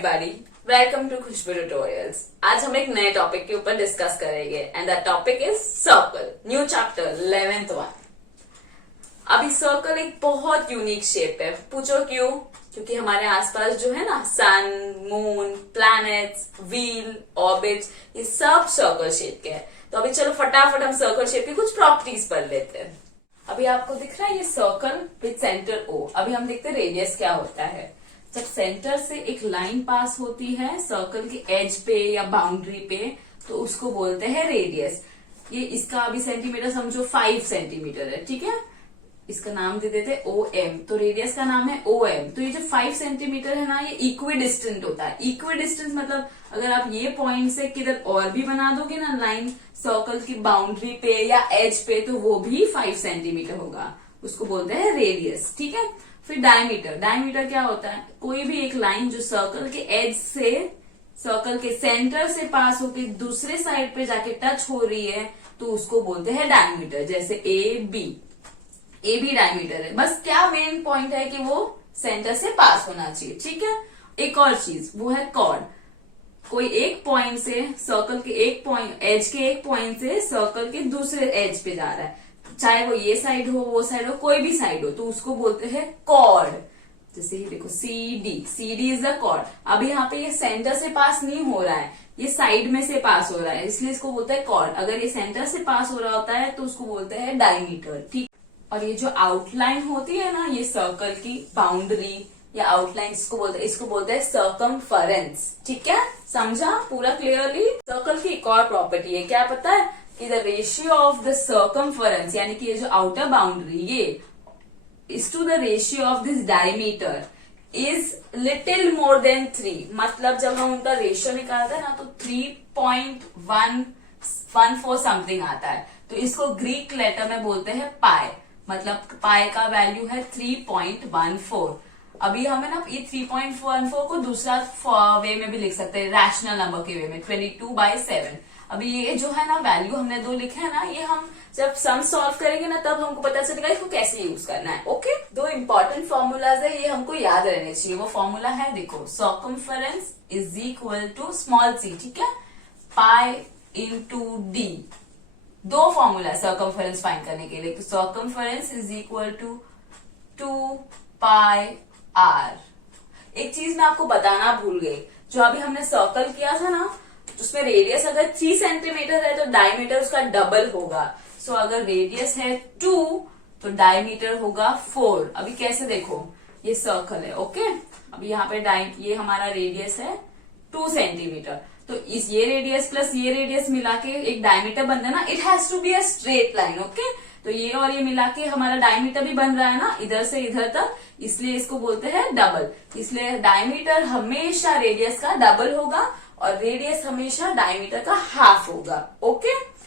Everybody, welcome to Khushbu tutorials. आज हम एक नए टॉपिक के ऊपर डिस्कस करेंगे and that topic is circle, new chapter 11th one. अभी सर्कल एक बहुत यूनिक शेप है। पूछो क्यों? क्योंकि हमारे आसपास जो है ना, सन, मून, प्लैनेट्स, व्हील, ऑर्बिट्स, ये सब सर्कल शेप के हैं। तो अभी चलो फटाफट हम सर्कल शेप की कुछ प्रॉपर्टीज पढ़ लेते हैं। अभी आपको दिख रहा है ये सर्कल विद सेंटर ओ। अभी हम देखते हैं रेडियस क्या होता है। जब सेंटर से एक लाइन पास होती है सर्कल के एज पे या बाउंड्री पे, तो उसको बोलते हैं रेडियस। ये इसका अभी सेंटीमीटर समझो 5 सेंटीमीटर है, ठीक है। इसका नाम दे देते हैं ओ एम, तो रेडियस का नाम है ओ एम। तो ये जो 5 सेंटीमीटर है ना, ये इक्वी डिस्टेंट होता है। इक्वी डिस्टेंस मतलब अगर आप ये पॉइंट से किधर और भी बना दोगे ना लाइन सर्कल की बाउंड्री पे या एज पे, तो वो भी 5 सेंटीमीटर होगा। उसको बोलते हैं रेडियस, ठीक है। फिर डायमीटर। डायमीटर क्या होता है? कोई भी एक लाइन जो सर्कल के एज से, सर्कल के सेंटर से पास होकर दूसरे साइड पे जाके टच हो रही है, तो उसको बोलते हैं डायमीटर। जैसे ए बी डायमीटर है। बस क्या मेन पॉइंट है कि वो सेंटर से पास होना चाहिए, ठीक है। एक और चीज वो है कॉर्ड। कोई एक पॉइंट से सर्कल के एक पॉइंट, एज के एक पॉइंट से सर्कल के दूसरे एज पे जा रहा है, चाहे वो ये साइड हो, वो साइड हो, कोई भी साइड हो, तो उसको बोलते हैं कॉर्ड। जैसे ये देखो C D is the chord. अब यहाँ पे ये सेंटर से पास नहीं हो रहा है, ये साइड में से पास हो रहा है, इसलिए इसको बोलते हैं कॉर्ड। अगर ये सेंटर से पास हो रहा होता है तो उसको बोलते हैं डायमीटर, ठीक। और ये जो आउटलाइन होती है ना, ये सर्कल की बाउंड्री या आउटलाइन, इसको बोलते हैं सर्कमफरेंस, ठीक है। समझा पूरा क्लियरली? सर्कल की एक और प्रॉपर्टी है, क्या पता है? कि the ratio of the circumference, यानी कि ये जो आउटर बाउंड्री, ये is to the ratio of this diameter is little more than 3। मतलब जब हम उनका रेशियो निकालते हैं ना, तो 3.114 समथिंग आता है। तो इसको ग्रीक लेटर में बोलते हैं पाई। मतलब पाई का वैल्यू है 3.14। अभी हमें ना ये 3.14 को दूसरा वे में भी लिख सकते हैं, रैशनल नंबर के वे में, 22/7। अभी ये जो है ना वैल्यू हमने दो लिखे है ना, ये हम जब सम सॉल्व करेंगे ना, तब हमको पता चलेगा इसको कैसे यूज करना है। ओके, दो इंपॉर्टेंट फॉर्मूलाज है, ये हमको याद रहने चाहिए। वो फॉर्मूला है, देखो, circumference is equal to small C, ठीक है, पाई इंटू डी। दो फॉर्मूला सर्कमफरेंस फाइंड करने के लिए। तो circumference is equal to 2 pi R. एक चीज मैं आपको बताना भूल गई, जो अभी हमने सर्कल किया था ना, उसमें रेडियस अगर 3 सेंटीमीटर है तो डायमीटर उसका डबल होगा। सो अगर रेडियस है 2 तो डायमीटर होगा 4। अभी कैसे देखो, ये सर्कल है, ओके। अभी यहाँ पे ये हमारा रेडियस है 2 सेंटीमीटर, तो इस ये रेडियस प्लस ये रेडियस मिला के एक डायमीटर बन रहा है ना, it has to be a straight line, okay. तो ये और ये मिला के हमारा डायमीटर भी बन रहा है ना, इधर से इधर तक, इसलिए इसको बोलते हैं डबल। इसलिए डायमीटर हमेशा रेडियस का डबल होगा और रेडियस हमेशा डायमीटर का हाफ होगा, ओके।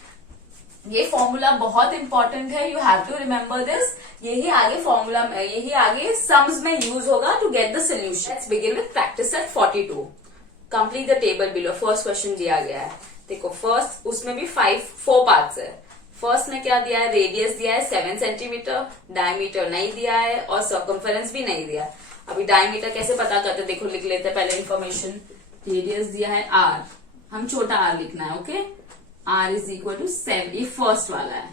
ये फॉर्मूला बहुत इंपॉर्टेंट है, you have to remember this. यही आगे फॉर्मूला में, यही आगे सम्स में यूज होगा to get the solution. Let's begin with practice set 42। Complete the table below. First question दिया गया है, देखो फर्स्ट, उसमें भी 4 पार्ट्स है। फर्स्ट में क्या दिया है? रेडियस दिया है 7 सेंटीमीटर, डायमीटर नहीं दिया है और सर्कमफरेंस भी नहीं दिया। अभी डायमीटर कैसे पता करते, देखो लिख लेते हैं पहले इन्फॉर्मेशन। रेडियस दिया है आर, हम छोटा आर लिखना है, okay. R is equal to 7, ये फर्स्ट वाला है,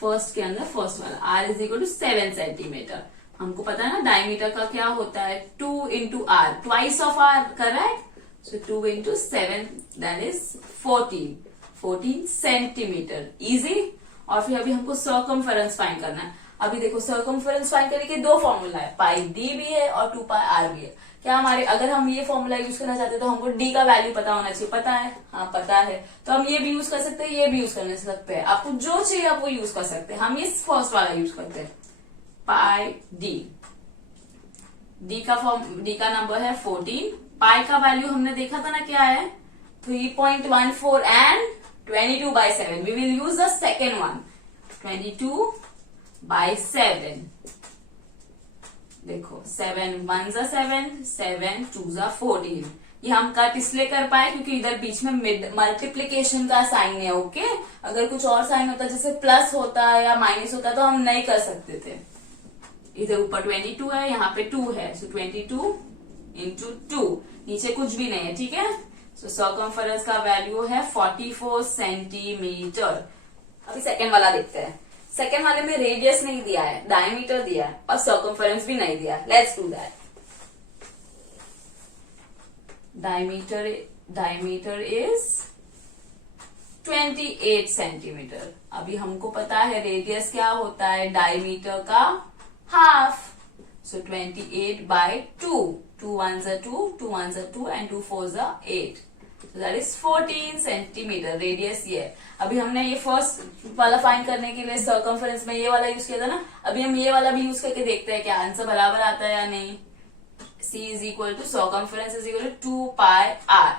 फर्स्ट के अंदर फर्स्ट वाला। R is equal to 7 centimeter. हमको पता है ना डायमीटर का क्या होता है, 2 into r, twice of r, correct. So 2 into 7 that is 14 centimeter, easy. और फिर अभी हमको सर्कमफरेंस फाइंड करना है। अभी देखो सर्कमफरेंस फाइंड करने के दो फॉर्मूला है, पाई डी भी है और 2 पाई आर भी है। क्या हमारे, अगर हम ये फॉर्मूला यूज करना चाहते हैं तो हमको डी का वैल्यू पता होना चाहिए, पता है? हाँ पता है। तो हम ये भी यूज कर सकते हैं, ये भी यूज कर सकते हैं, आपको जो चाहिए आप वो यूज कर सकते हैं। हम इस फर्स्ट वाला यूज करते हैं, पाई डी। डी का नंबर है 14। पाई का वैल्यू हमने देखा था ना, क्या है? 3.14 and 22/7। We will use the second one, 22/7। देखो 7 1 जा 7, 7 2 जा 14। ये हम कट इसलिए कर पाए क्योंकि इधर बीच में मल्टीप्लीकेशन का साइन है, ओके। अगर कुछ और साइन होता, जैसे प्लस होता या माइनस होता, तो हम नहीं कर सकते थे। इधर ऊपर 22 है, यहाँ पे 2 है, सो 22 इंटू 2, नीचे कुछ भी नहीं है, ठीक है। सो सर्कमफरेंस का वैल्यू है 44 सेंटीमीटर। अभी सेकेंड वाला देखते हैं। सेकेंड वाले में रेडियस नहीं दिया है, डायमीटर दिया है और सर्कमफरेंस भी नहीं दिया है। Let's do that. Diameter is 28 centimetre. अभी हमको पता है रेडियस क्या होता है, डायमीटर का half. So 28/2, 2 1s are 2, 2 1s are 2 and 2 4s are 8. So that is 14 centimetre radius ये। अभी हमने ये फर्स्ट वाला फाइंड करने के लिए सर्कमफरेंस में ये वाला यूज किया था ना, अभी हम ये वाला भी यूज करके देखते हैं क्या आंसर बराबर आता है या नहीं। C is equal to circumference is equal to 2 pi r।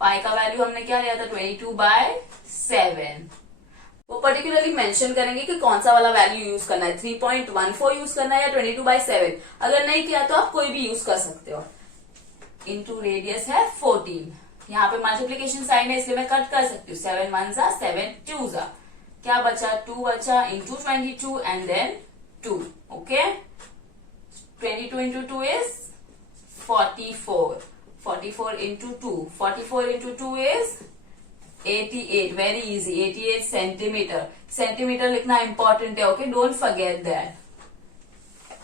Pi का वैल्यू हमने क्या लिया था 22/7। वो पर्टिकुलरली मेंशन करेंगे कि कौन सा वाला वैल्यू यूज करना है, 3.14 यूज करना है या 22/7। अगर नहीं किया तो आप कोई भी यूज कर सकते हो। इंटू रेडियस है 14, यहाँ पे मल्टीप्लीकेशन साइन है इसलिए मैं कट कर सकती हूँ। 7 1s are 7 2s are, क्या बचा 2 बचा into 22 and then 2। Okay, 22 into 2 is 44. 44 into 2. 44 into 2 is 88. Very easy. 88 centimetre. Centimetre लिखना इंपॉर्टेंट है, ओके, डोंट फॉरगेट दैट।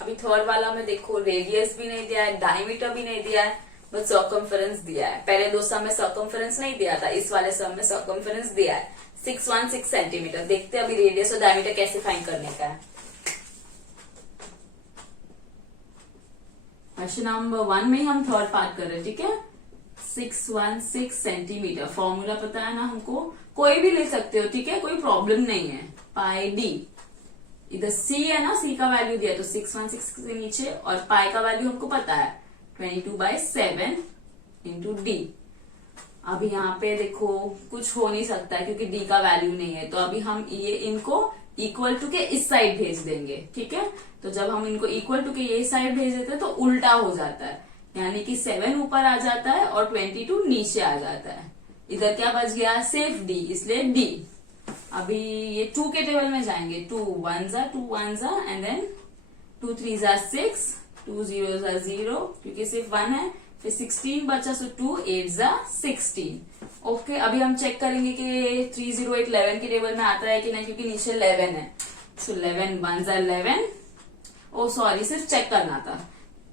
अभी थर्ड वाला में देखो रेडियस भी नहीं दिया है, डायमीटर भी नहीं दिया है, बस सर्कमफरेंस दिया है। पहले दो सम में सर्कमफरेंस नहीं दिया था, इस वाले सम में सर्कमफरेंस दिया है 616 सेंटीमीटर। देखते हैं अभी रेडियस और डायमीटर कैसे फाइंड करने का है। क्वेश्चन नंबर 1 में हम थर्ड पार्ट कर रहे हैं, ठीक है। 616 सेंटीमीटर, फॉर्मूला पता है ना हमको, कोई भी ले सकते हो, ठीक है, कोई प्रॉब्लम नहीं है। पाई डी, इधर सी है ना, सी का वैल्यू दिया तो 616 के नीचे, और पाई का वैल्यू हमको पता है 22/7 इंटू डी। अभी यहाँ पे देखो कुछ हो नहीं सकता है क्योंकि डी का वैल्यू नहीं है, तो अभी हम ये इनको इक्वल टू के इस साइड भेज देंगे, ठीक है। तो जब हम इनको इक्वल टू के ये साइड भेज देते हैं तो उल्टा हो जाता है, यानी कि 7 ऊपर आ जाता है और 22 नीचे आ जाता है। इधर क्या बच गया, सिर्फ डी, इसलिए डी। अभी ये 2 के टेबल में जाएंगे। 2 1s are 2 1s are and then 2 3s are 6, 2 0s are 0 क्योंकि सिर्फ 1 है, फिर 16 बचा, सो 2 8s are 16। ओके, अभी हम चेक करेंगे कि 308 11 के टेबल में आता है कि नहीं, क्योंकि नीचे 11 है। सो 11 1s are 11, ओ सॉरी सिर्फ चेक करना था।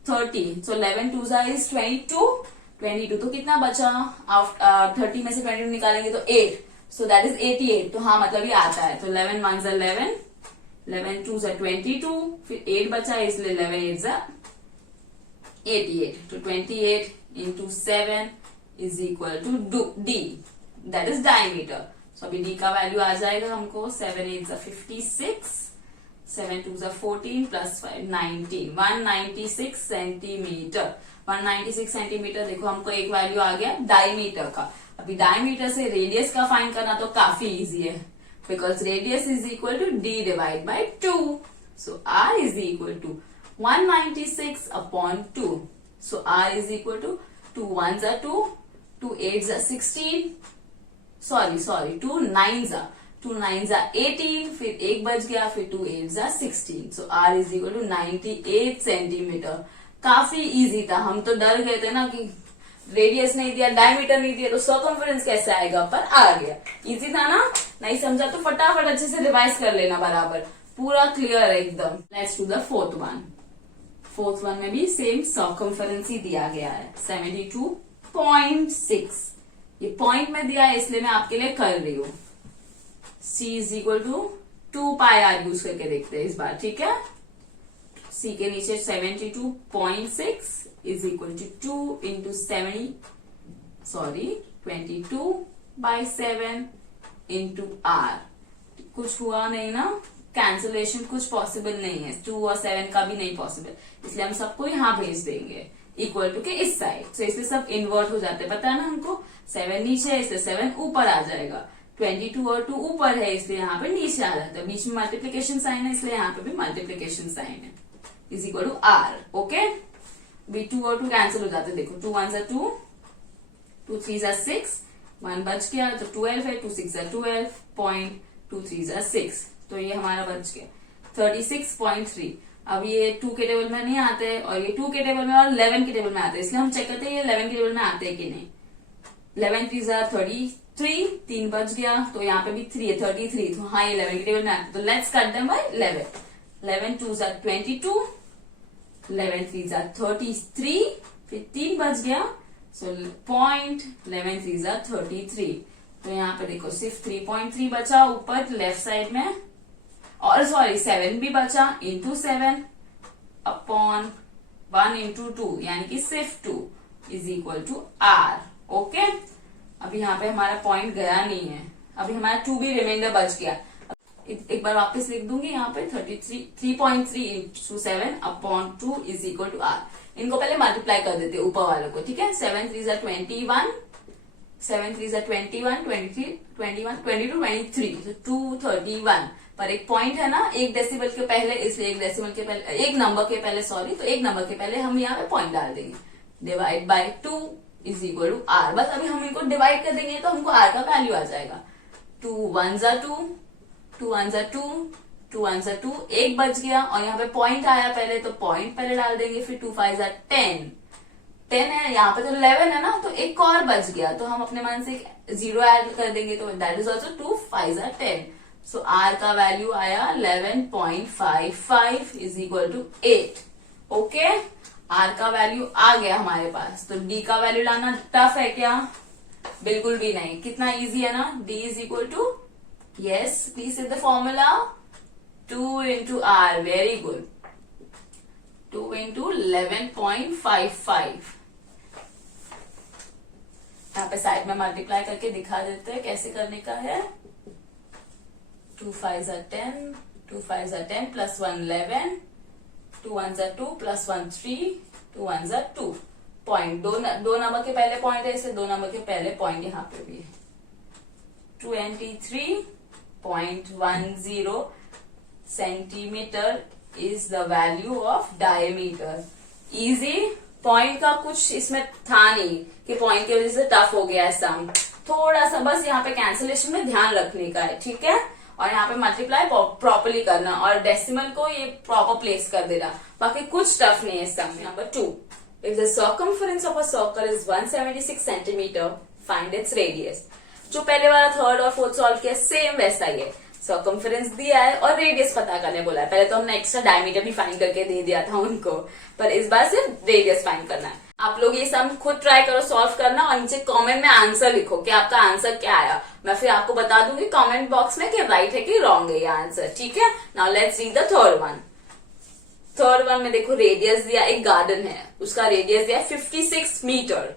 30, सो 11 2s are is 22 तो कितना बचा, 30 में से 22 निकालेंगे तो 8, सो दैट इज 88। तो हाँ मतलब ये आता है। तो 11 1s are 11, 11 2s are 22, फिर 8 बचा है इसलिए 11 8s are 88। तो 28 into 7 is equal to D, that is diameter. So अभी डी का वैल्यू आ जाएगा हमको 7 8s are 56, 7 2s are 14 plus 5 19, 196 centimetre. 196 centimetre देखो हमको एक वैल्यू आ गया डायमीटर का। अभी डायमीटर से रेडियस का फाइंड करना तो काफी इजी है, because radius is equal to D divide by 2। So r is equal to 196 upon 2। So r is equal to 2 1s are 2, 2 8s are 16, sorry 2 9s are 2 9s are 18, फिर एक बच गया, फिर 2 8s are 16। So r is equal to 98 centimeter. काफी easy था, हम तो डर गए थे ना कि रेडियस नहीं दिया, डायमीटर नहीं दिया तो सर्कमफरेंस कैसे आएगा, पर आ गया। इजी था ना, नहीं समझा तो फटाफट अच्छे से रिवाइज कर लेना, बराबर पूरा क्लियर है एकदम। Let's do the fourth one. Fourth one में भी सेम सर्कमफरेंस ही दिया गया है 72.6। ये पॉइंट में दिया है इसलिए मैं आपके लिए कर रही हूँ। C is equal to 2 pi r use करके देखते हैं इस बार, ठीक है। C के नीचे 72.6 is equal to 2 into 22/7 into R। कुछ हुआ नहीं ना, कैंसलेशन कुछ पॉसिबल नहीं है, 2 और 7 का भी नहीं पॉसिबल, इसलिए हम सबको यहाँ भेज देंगे इक्वल टू के इस साइड। तो इसलिए सब इन्वर्ट हो जाते हैं, पता है ना हमको। 7 नीचे है इसलिए 7 ऊपर आ जाएगा, 22 और 2 ऊपर है इसलिए यहाँ पे नीचे आ जाता है, बीच में मल्टीप्लीकेशन साइन है इसलिए यहाँ पे भी मल्टीप्लीकेशन साइन है, is equal to r. Okay, B 2 और 2 कैंसिल हो जाते हैं, देखो 2 1s are 2, 2 3s are 6, 1 बच गया तो 12 है, 2 6s are 12, 2 3s are 6, तो ये हमारा बच गया 36.3। अब ये 2 के टेबल में नहीं आते और ये 2 के टेबल में और 11 के टेबल में आते हैं, इसलिए हम चेक करते हैं ये 11 के टेबल में आते हैं कि नहीं। 11 3 33, 3 बच गया, तो यहाँ पे भी 3 है 33, तो हाँ ये 11 के टेबल में आते, तो लेट्स कट देम बाय 11। 11 2 22, 11 3 33, फिर 3 बच गया, सो पॉइंट 11 3 33, तो यहाँ पे देखो सिर्फ 3.3 बचा ऊपर लेफ्ट साइड में, और सॉरी 7 भी बचा, इंटू 7 अपॉन 1 इंटू 2, यानी कि सिर्फ 2 is equal to r. Okay, अभी यहाँ पे हमारा पॉइंट गया नहीं है, अभी हमारा 2 भी रिमाइंडर बच गया। एक बार वापस लिख दूंगी यहाँ पे 3.3 into 7 upon 2 is equal to r. इनको पहले मल्टीप्लाई कर देते ऊपर वालों को, ठीक है। 7 3 21, 7 3 21, 23, 21, 22, 23, तो 231, पर एक पॉइंट है ना एक डेसिमल के पहले, इसलिए एक डेसिमल के पहले, एक नंबर के पहले, सॉरी, तो एक नंबर के पहले हम यहाँ पे पॉइंट डाल देंगे। Divide by 2 is equal to r. बस अभी हम इनको डिवाइड कर देंगे तो हमको आर का वैल्यू आ जाएगा। 2 1 2, 2 1 2, 2 1 2, एक बच गया, और यहाँ पे पॉइंट आया पहले, तो पॉइंट पहले डाल देंगे, फिर 2 5 10, 10 है, यहाँ पे तो 11 है ना, तो एक और बच गया, तो हम अपने मन से 0 ऐड कर देंगे, तो that is also 2 5 10। So r का वैल्यू आया 11.55 is equal to 8। Okay, r का वैल्यू आ गया हमारे पास। तो डी का वैल्यू लाना टफ है क्या? बिल्कुल भी नहीं, कितना इजी है ना। D is equal to, yes please say the formula, 2 into R, very good, 2 into 11.55। यहाँ पे साइड में मल्टीप्लाई करके दिखा देते हैं कैसे करने का है। 2 5 10, 2 5 10 प्लस 1 11, 2 1 2 प्लस 1 3, 2 1 2, पॉइंट दो नंबर के पहले पॉइंट है, इसलिए 2 नंबर के पहले पॉइंट यहाँ पे भी है। 23.10 centimetre is the value of diameter. Easy, point का कुछ इसमें था नहीं कि पॉइंट की वजह से टफ हो गया है सम, थोड़ा सा बस यहाँ पे कैंसिलेशन में ध्यान रखने का है, ठीक है। और यहाँ पे मल्टीप्लाई प्रॉपर्ली करना और डेसिमल को ये प्रॉपर प्लेस कर देना, बाकी कुछ टफ नहीं है sum. Number 2, if the circumference of a circle is 176 centimetre, find its radius. जो पहले वाला थर्ड और फोर्थ सॉल्व किया सेम वैसा ही है, सर्कमफरेंस दिया है और रेडियस पता करने बोला है। पहले तो हमने एक्स्ट्रा डायमीटर भी फाइंड करके दे दिया था उनको, पर इस बार सिर्फ रेडियस फाइंड करना है। आप लोग ये सम खुद ट्राई करो सॉल्व करना, और नीचे कमेंट में आंसर लिखो कि आपका आंसर क्या आया। मैं फिर आपको बता दूंगी कमेंट बॉक्स में कि राइट है कि रॉन्ग है ये आंसर, ठीक है। Now let's read the third one. Third one में देखो रेडियस दिया, एक गार्डन है, उसका रेडियस दिया 56 meter.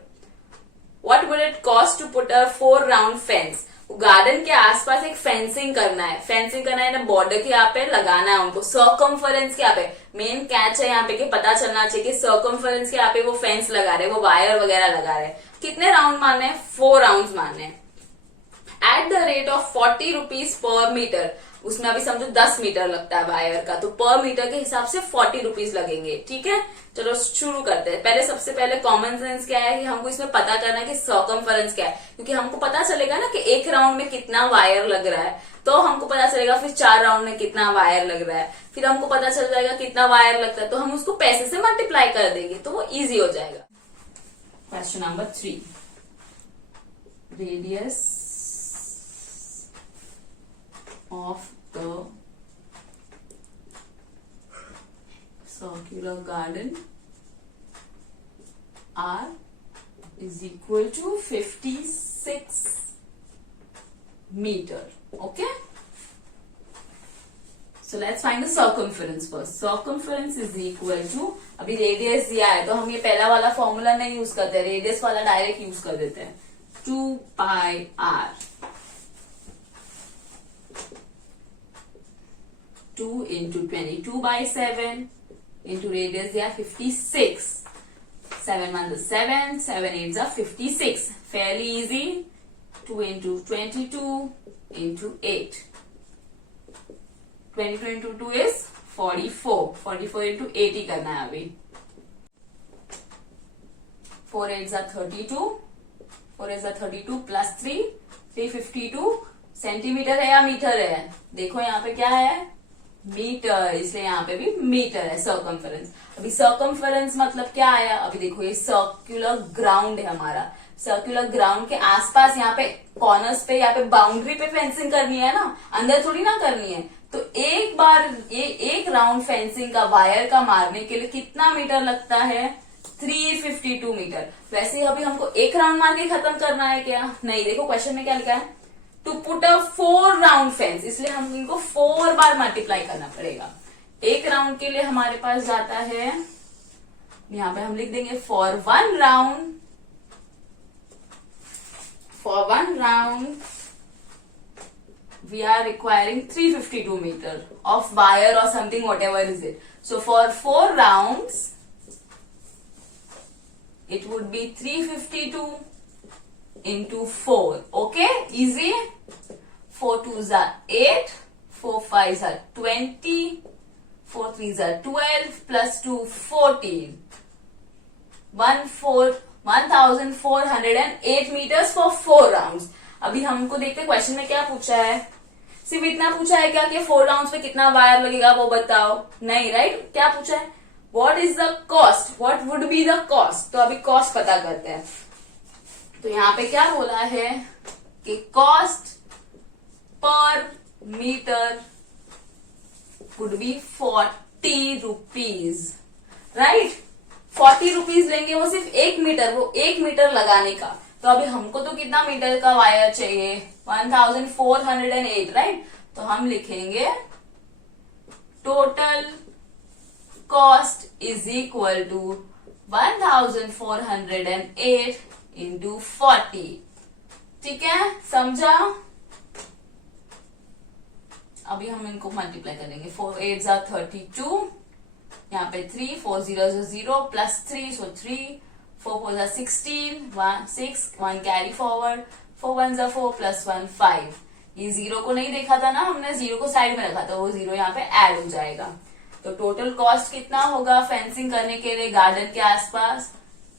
What would it cost to put a 4 round fence. Garden के आसपास एक फेंसिंग करना है, फेंसिंग करना है ना, बॉर्डर के यहाँ पे लगाना है उनको, सर्कमफरेंस के यहाँ पे। मेन कैच है यहाँ पे कि पता चलना चाहिए कि सर्कमफरेंस के यहाँ पे वो फेंस लगा रहे, वो वायर वगैरह लगा रहे। कितने राउंड मारने हैं? 4 राउंड मारने हैं, at the rate of 40 rupees per meter. उसमें अभी समझो 10 मीटर लगता है वायर का, तो पर मीटर के हिसाब से 40 रुपीज लगेंगे, ठीक है। चलो शुरू करते हैं। पहले सबसे पहले कॉमन सेंस क्या है कि हमको इसमें पता करना है कि सर्कमफरेंस क्या है, क्योंकि हमको पता चलेगा ना कि एक राउंड में कितना वायर लग रहा है, तो हमको पता चलेगा फिर 4 राउंड में कितना वायर लग रहा है, फिर हमको पता चल जाएगा कितना वायर लगता है, तो हम उसको पैसे से मल्टीप्लाई कर देंगे, तो वो इजी हो जाएगा। Question number 3, radius of the circular garden R is equal to 56 meter. Okay, so let's find the circumference first. Circumference is equal to, अभी रेडियस दिया है तो हम ये पहला वाला फॉर्मूला नहीं यूज करते, रेडियस वाला डायरेक्ट यूज कर देते हैं। 2 pi r, 2 into 22 by 7 into radius दिया 56, 7 1 is 7, 7 8 is 56, fairly easy। 2 into 22 into 8, 22 into 2 is 44, 44 into 8 ही करना है अभी। 4 8 is 32, 4 8 is 32 plus 3, 352 सेंटीमीटर है या मीटर है? देखो यहाँ पे क्या है, मीटर, इसलिए यहाँ पे भी मीटर है सर्कमफेरेंस। अभी सर्कमफेरेंस मतलब क्या आया, अभी देखो ये सर्कुलर ग्राउंड है हमारा, सर्कुलर ग्राउंड के आसपास यहाँ पे कॉर्नर्स पे, यहाँ पे बाउंड्री पे फेंसिंग करनी है ना, अंदर थोड़ी ना करनी है। तो एक बार ये एक राउंड फेंसिंग का वायर का मारने के लिए कितना मीटर लगता है, 352 मीटर। वैसे अभी हमको एक राउंड मार के खत्म करना है क्या, नहीं, देखो क्वेश्चन में क्या लिखा है, to put a 4 round fence, इसलिए हम इनको 4 बार मल्टीप्लाई करना पड़ेगा। एक राउंड के लिए हमारे पास जाता है, यहां पे हम लिख देंगे for one round we are requiring 352 meter of wire or something, whatever is it. So for 4 rounds it would be 352 into 4. Okay, easy. 4 2s are 8, 4 5s are 20, 4 3s are 12, plus 2 14. 1408 meters for 4 rounds. अभी हमको देखते हैं question में क्या पूछा है, सिर्फ इतना पूछा है क्या कि 4 राउंड्स पे कितना वायर लगेगा वो बताओ, नहीं, राइट। क्या पूछा है, what is the cost, what would be the cost. तो अभी कॉस्ट पता करते हैं। तो यहाँ पे क्या बोला है कि cost per meter would be 40 rupees, right. 40 rupees लेंगे, वो सिर्फ 1 मीटर, वो 1 मीटर लगाने का। तो अभी हमको तो कितना मीटर का वायर चाहिए, 1408, राइट। तो हम लिखेंगे total cost is equal to 1408 into 40। ठीक है, समझा। अभी हम इनको मल्टीप्लाई करेंगे, 4 8 are 32, यहाँ पे 3 4 0 0 plus 3, so 3 4 4 are 16, 1 6 1 carry forward, 4 1 are 4 plus 1 5। ये जीरो को नहीं देखा था ना हमने, जीरो को साइड में रखा था, वो जीरो यहाँ पे ऐड हो जाएगा। तो टोटल कॉस्ट कितना होगा फेंसिंग करने के लिए गार्डन के आसपास,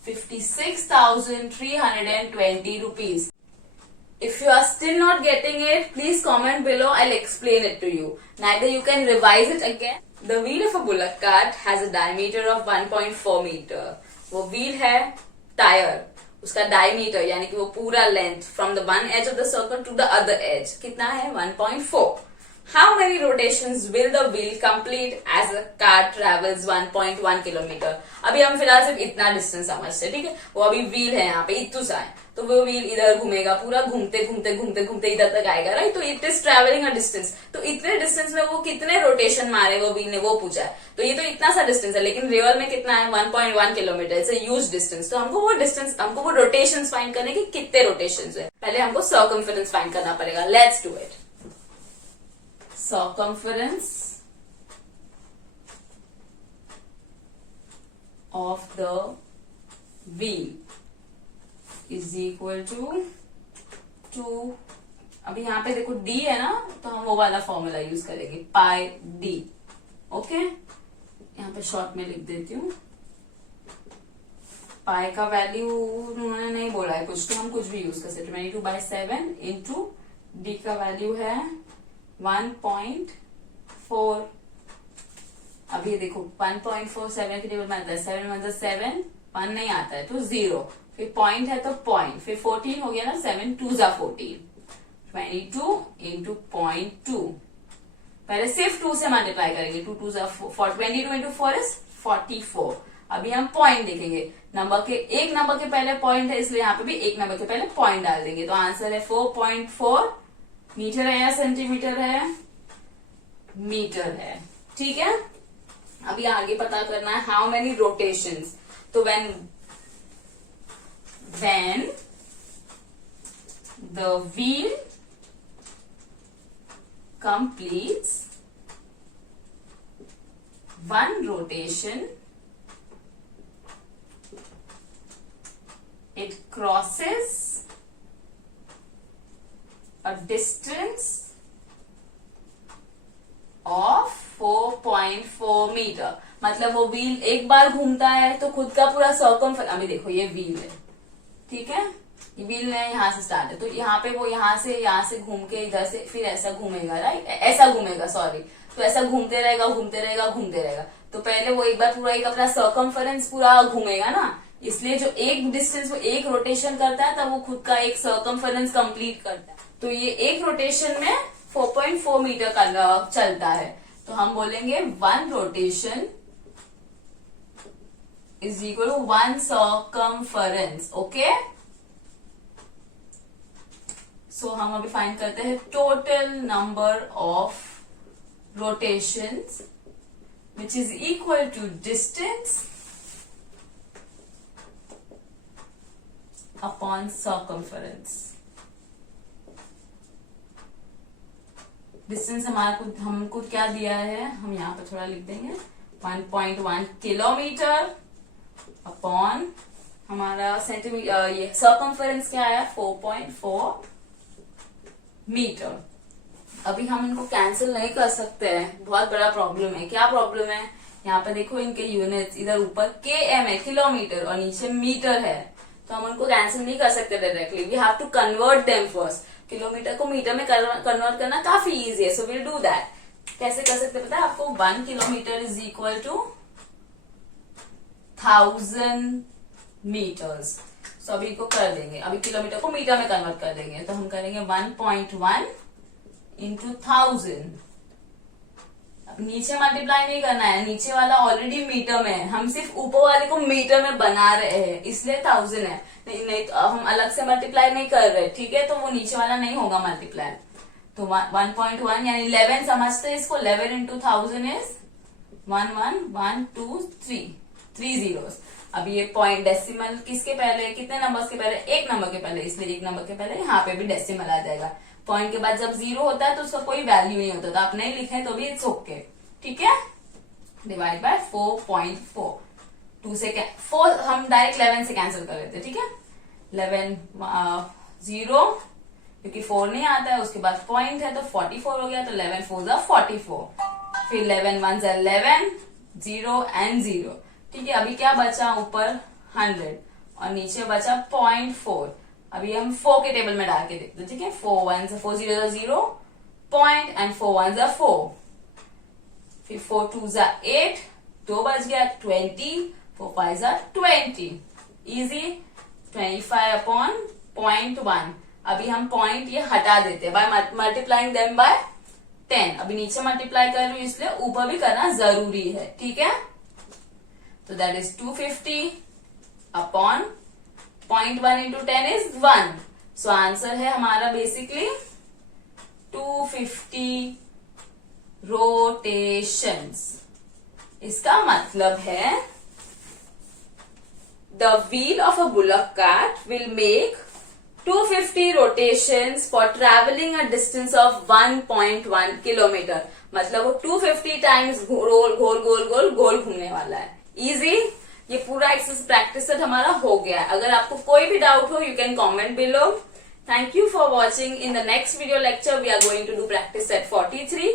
56,320 rupees. If you are still not getting it, please comment below. I'll explain it to you. Neither you can revise it again. The wheel of a bullock cart has a diameter of 1.4 meter. वो wheel है tyre, उसका diameter यानी कि वो पूरा length from the one edge of the circle to the other edge कितना है, 1.4. How many rotations will the wheel complete as a car travels 1.1 kilometer? अभी हम फिलहाल सिर्फ इतना डिस्टेंस समझते हैं, ठीक है। वो अभी व्हील है यहाँ पे इतना सा है, तो वो व्हील इधर घूमेगा, पूरा घूमते घूमते घूमते घूमते इधर तक आएगा, राइट। तो it is travelling a distance, तो इतने डिस्टेंस में वो कितने रोटेशन मारे वो व्हील ने, वो पूछा है। तो ये तो इतना सा डिस्टेंस है, लेकिन रियल में कितना है, 1.1 kilometre. It's a huge distance. तो हमको वो डिस्टेंस, हमको वो रोटेशन फाइंड करने की कितने रोटेशन है, पहले हमको सर्कमफेरेंस फाइंड करना पड़ेगा। Let's do it. Circumference of the wheel is equal to 2, अभी यहाँ पे देखो d है ना, तो हम वो वाला फॉर्मूला यूज करेंगे, पाई d। ओके, यहाँ पे शॉर्ट में लिख देती हूँ। पाई का वैल्यू उन्होंने नहीं बोला है कुछ, तो हम कुछ भी यूज कर सकते। 22/7 इंटू डी का वैल्यू है 1.4। अब ये देखो 1.47 के टेबल में आता है, 7 मतलब 7, 1 नहीं आता है तो 0, फिर पॉइंट है तो पॉइंट, फिर 14 हो गया ना, 7 2 जा 14, 22 इंटू 0.2। पहले सिर्फ 2 से मल्टीप्लाई करेंगे, 2 2 जा 4, 22 इंटू 4 इज 44। अभी हम पॉइंट देखेंगे, नंबर के एक नंबर के पहले पॉइंट है, इसलिए यहाँ पे भी एक नंबर के पहले पॉइंट डाल देंगे। तो आंसर है 4.4 मीटर है या सेंटीमीटर है, मीटर है, ठीक है। अभी आगे पता करना है हाउ मेनी रोटेशंस। तो when the wheel completes one rotation, it crosses a distance of 4.4 meter. मतलब वो व्हील एक बार घूमता है तो खुद का पूरा सर्कमफेरेंस, अभी देखो ये व्हील है, ठीक है, ये व्हील में यहाँ से स्टार्ट है, तो यहाँ पे वो यहाँ से घूम के इधर से फिर ऐसा घूमेगा, राइट, ऐसा घूमेगा, सॉरी। तो ऐसा घूमते रहेगा घूमते रहेगा घूमते रहेगा। तो पहले वो एक बार पूरा एक अपना सर्कमफरेंस पूरा घूमेगा ना, इसलिए जो एक डिस्टेंस वो एक रोटेशन करता है तब वो खुद का एक सर्कमफरेंस कंप्लीट करता है। तो ये एक रोटेशन में 4.4 मीटर का चलता है। तो हम बोलेंगे 1 rotation is equal to 1 circumference. Okay, so हम अभी फाइंड करते हैं total number of rotations which is equal to distance upon circumference। Distance हमको क्या दिया है, हम यहाँ पे थोड़ा लिख देंगे 1.1 किलोमीटर अपॉन हमारा सेंटीमीटर, ये सर्कमफरेंस क्या आया 4.4 मीटर। अभी हम इनको कैंसिल नहीं कर सकते हैं, बहुत बड़ा प्रॉब्लम है। क्या प्रॉब्लम है, यहाँ पे देखो इनके यूनिट्स, इधर ऊपर km है किलोमीटर और नीचे मीटर है, तो हम उनको कैंसिल नहीं कर सकते directly. We have to convert them first. Kilometer को मीटर में कन्वर्ट करना काफी इजी है, सो विल डू दैट। कैसे कर सकते पता है आपको, 1 kilometre is equal to 1000 metres. So अभी को कर देंगे, अभी किलोमीटर को मीटर में कन्वर्ट कर देंगे, तो हम करेंगे 1.1 इंटू 1000। अब नीचे मल्टीप्लाई नहीं करना है, नीचे वाला ऑलरेडी मीटर में है, हम सिर्फ ऊपर वाले को मीटर में बना रहे हैं, इसलिए 1000 है। नहीं तो हम अलग से मल्टीप्लाई नहीं कर रहे, ठीक है, तो वो नीचे वाला नहीं होगा मल्टीप्लाई। तो 1.1 यानी 11 समझते हैं इसको, 11 इंटू 1000 इज 3 zeros। अब ये पॉइंट डेसिमल किसके पहले, कितने नंबर्स के पहले, एक नंबर के पहले, इसलिए एक नंबर के पहले यहाँ पे भी डेसिमल आ जाएगा। पॉइंट के बाद जब 0 होता है तो उसका कोई वैल्यू नहीं होता, तो आप नहीं लिखें तो भी इट्स ओके, ठीक है। डिवाइड बाय 4.4, 2 से 4 हम डायरेक्ट 11 से कैंसिल कर लेते, ठीक है। 11 0 क्योंकि 4 नहीं आता है, उसके बाद पॉइंट है तो 44 हो गया, तो 11 4 44, फिर 11 1 11, 0 एंड 0, ठीक है। अभी क्या बचा, ऊपर 100 और नीचे बचा 0.4। अभी हम 4 के टेबल में डाल के देखते हैं, ठीक है। 4 1 4 0 0 पॉइंट एंड 4 1 4, फिर 4 2 8, 2 बच गया 20, 4 5 20, इजी। 25 अपॉन 0.1। अभी हम पॉइंट ये हटा देते हैं बाय मल्टीप्लाइंग देम बाय 10। अभी नीचे मल्टीप्लाई कर रही हूँ इसलिए ऊपर भी करना जरूरी है, ठीक है। तो that is 250 upon 0.1 into 10 is 1। So answer है हमारा बेसिकली 250 रोटेशंस। इसका मतलब है the wheel of a bullock cart will make 250 rotations for traveling a distance of 1.1 kilometre. मतलब वो 250 टाइम्स गोल गोल गोल गोल गोल घूमने वाला है। इजी, ये पूरा एक्सरसाइज प्रैक्टिस सेट हमारा हो गया है। अगर आपको कोई भी डाउट हो, you can comment below. Thank you for watching. In the next video lecture, we are going to do practice set 43.